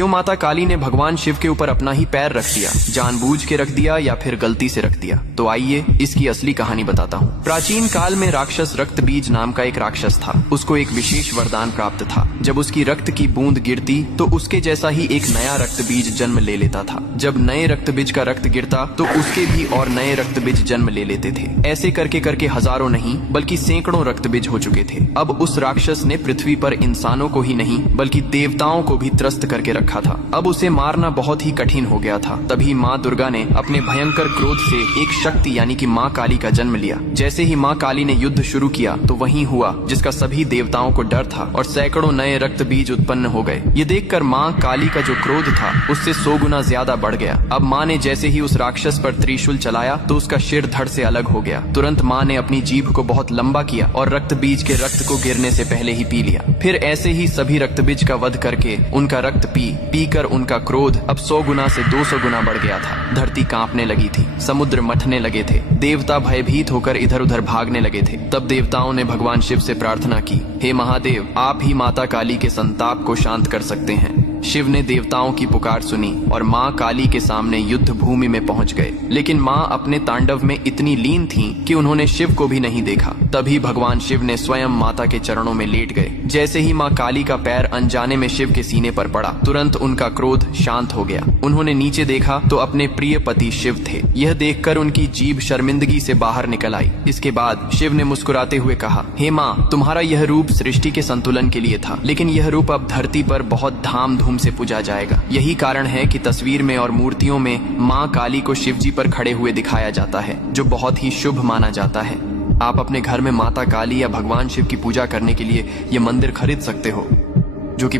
क्यों माता काली ने भगवान शिव के ऊपर अपना ही पैर रख दिया? जानबूझ के रख दिया या फिर गलती से रख दिया? तो आइए इसकी असली कहानी बताता हूँ। प्राचीन काल में राक्षस रक्त बीज नाम का एक राक्षस था। उसको एक विशेष वरदान प्राप्त था। जब उसकी रक्त की बूंद गिरती तो उसके जैसा ही एक नया रक्त बीज जन्म ले लेता था। जब नए रक्त बीज का रक्त गिरता तो उसके भी और नए रक्त बीज जन्म ले लेते थे। ऐसे करके करके हजारों नहीं बल्कि सैकड़ों रक्त बीज हो चुके थे। अब उस राक्षस ने पृथ्वी पर इंसानों को ही नहीं बल्कि देवताओं को भी त्रस्त करके रखा था। अब उसे मारना बहुत ही कठिन हो गया था। तभी माँ दुर्गा ने अपने भयंकर क्रोध से एक शक्ति यानी कि माँ काली का जन्म लिया। जैसे ही माँ काली ने युद्ध शुरू किया तो वही हुआ जिसका सभी देवताओं को डर था और सैकड़ों नए रक्त बीज उत्पन्न हो गए। ये देखकर माँ काली का जो क्रोध था उससे 100 गुना ज्यादा बढ़ गया। अब माँ ने जैसे ही उस राक्षस पर त्रिशूल चलाया तो उसका सिर धड़ से अलग हो गया। तुरंत माँ ने अपनी जीभ को बहुत लंबा किया और रक्त बीज के रक्त को गिरने से पहले ही पी लिया। फिर ऐसे ही सभी रक्त बीज का वध करके उनका रक्त पी कर उनका क्रोध अब 100 गुना से 200 गुना बढ़ गया था। धरती कांपने लगी थी, समुद्र मथने लगे थे, देवता भयभीत होकर इधर उधर भागने लगे थे। तब देवताओं ने भगवान शिव से प्रार्थना की, हे महादेव, आप ही माता काली के संताप को शांत कर सकते हैं। शिव ने देवताओं की पुकार सुनी और माँ काली के सामने युद्ध भूमि में पहुंच गए। लेकिन माँ अपने तांडव में इतनी लीन थीं कि उन्होंने शिव को भी नहीं देखा। तभी भगवान शिव ने स्वयं माता के चरणों में लेट गए। जैसे ही माँ काली का पैर अनजाने में शिव के सीने पर पड़ा, तुरंत उनका क्रोध शांत हो गया। उन्होंने नीचे देखा तो अपने प्रिय पति शिव थे। यह देखकर उनकी जीभ शर्मिंदगी से बाहर निकल आई। इसके बाद शिव ने मुस्कुराते हुए कहा, हे माँ, तुम्हारा यह रूप सृष्टि के संतुलन के लिए था, लेकिन यह रूप अब धरती पर बहुत धाम धूम से पूजा जाएगा। यही कारण है कि तस्वीर में और मूर्तियों में माँ काली को शिवजी पर खड़े हुए दिखाया जाता है, जो बहुत ही शुभ माना जाता है। आप अपने घर में माता काली या भगवान शिव की पूजा करने के लिए ये मंदिर खरीद सकते हो, जो कि